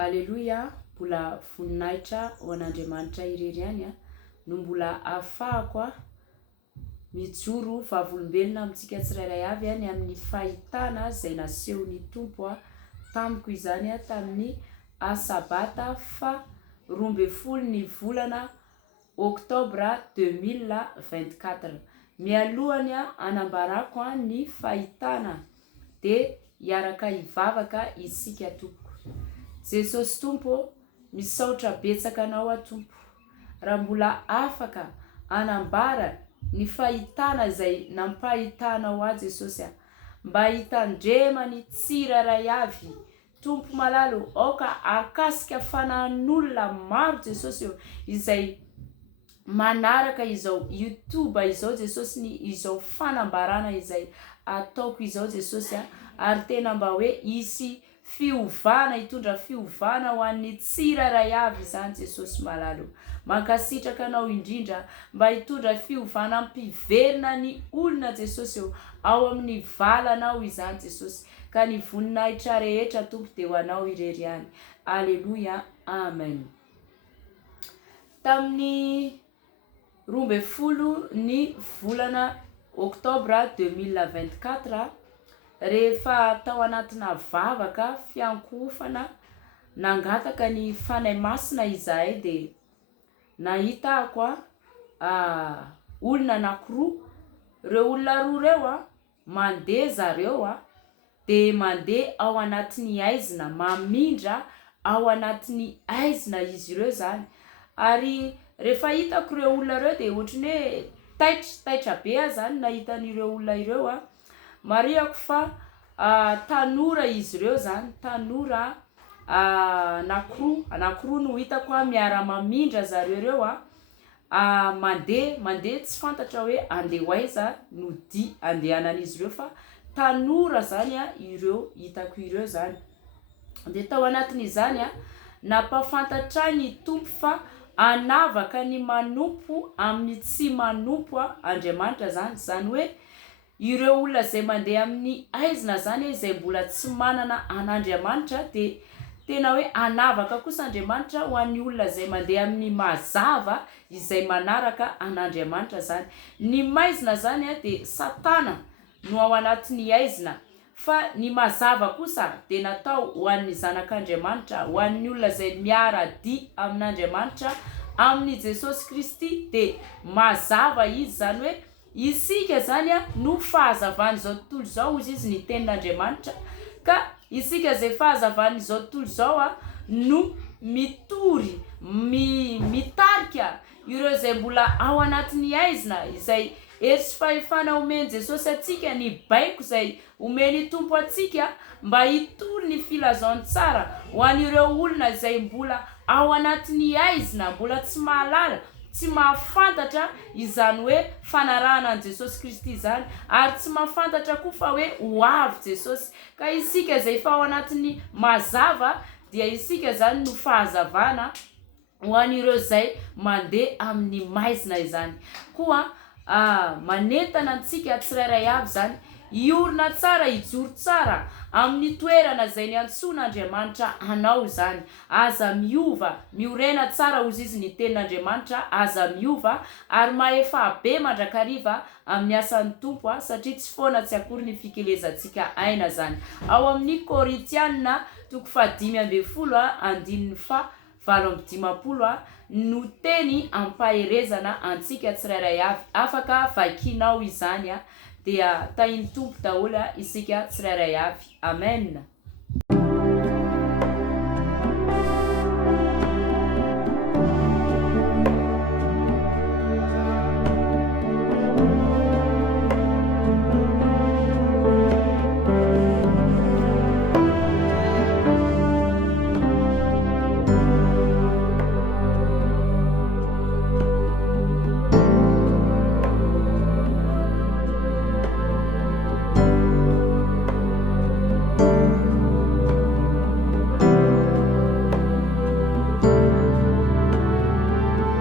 Aleluia, mbola voninahitra ho an'Andriamanitra irery ihany no mbola ahafahako mijoro vavolombelona amintsika tsirairay avy ny amin'ny fahitana izay nasehon'ny Tompo tamiko izany tamin'ny asabata fa 12 ny volana oktobra 2024. Mialohany anambarako ny fahitana dia hiaraka hivavaka isika tompoko. Jesosy Tompo, misaotra betsaka anao Tompo. Raha mbola afaka anambara ny fahitana izay nampahitanao Jesosy, mba hitandremany tsiraray avy Tompo malalo, aoka akasika fanahin'olona maro Jesosy izay manaraka izao YouTube izao Jesosy, ny izao fanambarana izay ataoko izao Jesosy, ary tena mba hoe hisy fiovana, hitondra fiovana ho an'ny tsiraray avy izany Jesosy malalo. Mankasitraka anao indrindra mba hitondra fiovana ampiverina ny olona Jesosy ao amin'ny valanao izany Jesosy, ka ny voninahitra rehetra Tompo dia ho anao irery ihany. Aleluia, amen. Tamin'ny 12 ny volana oktobra 2024, rehefa tao anatina vavaka fiankofana nangataka ny fanahy masina izahay, dia nahitako olona anankiroa. Reo olona roa reo mandeha zareo dia mandeha ao anatin'ny aizina, mamindra ao anatin'ny aizina izy ireo zany. Ary rehefa hitako reo olona reo dia ohatrany hoe taitra be zany nahitan'ireo olona ireo. Mariako fa tanora izy ireo zany, tanora anankiroa no hitako miara mamindra zareo ireo mandeha tsy fantatra hoe andeha ho aiza no dia andehanan'izy ireo, fa tanora zany ireo hitako ireo zany. Dia tao anatin'izany nampafantatra ny Tompo fa anavaka ny manompo amin'ny tsy manompo Andriamanitra zany. Zany hoe ireo olona izay mandeha amin'ny aizina zany izay mbola tsy manana an'Andriamanitra, dia tena hoe anavaka kosa Andriamanitra ho an'ny olona izay mandeha amin'ny mazava izay manaraka an'Andriamanitra zany. Ny maizina zany dia Satana no ao anatin'ny aizina, fa ny mazava kosa dia natao ho an'ny zanak'Andriamanitra, ho an'ny olona izay miara-dia amin'Andriamanitra amin'ny Jesosy Kristy. Dia mazava izy, zany hoe isika zany no fahazavan'izao tontolo izao, hozy izy ny tenin'Andriamanitra, ka isika izay fahazavan'izao tontolo izao no mitory mitarika ireo izay mbola ao anatin'ny aizina, izay ery fahefana omeny Jesosy atsika, ny baiko izay omeny Tompo atsika, mba hitory ny filazony tsara ho an'ireo olona izay mbola ao anatin'ny aizina, mbola tsy mahalala, tsy mahafantatra izany hoe fanarahana an' Jesosy Kristy izany, ary tsy mahafantatra koa fa hoe ho avy Jesosy. Ka isika izay fa ao anatin'ny mazava dia isika zany no fahazavana ho an'ireo izay mandeha amin'ny maizina izany. Koa manentana antsika tsirairay avy zany iorina tsara, ijoro tsara amin'ny toerana izay niantson'Andriamanitra anao zany. Aza miova, miorena tsara hozy izy ny tenin'Andriamanitra, aza miova ary mahefa be mandrakariva amin'ny asan'ny Tompo, satria tsy foana tsy akory ny fikelezantsika aina zany. Ao amin'ny Korintianina 5:7-20 no teny ampaherezana antsika tsirairay avy. Afaka vakinao izany dia tahin'ny Tompo daholo isika tsirairay avy. Amen.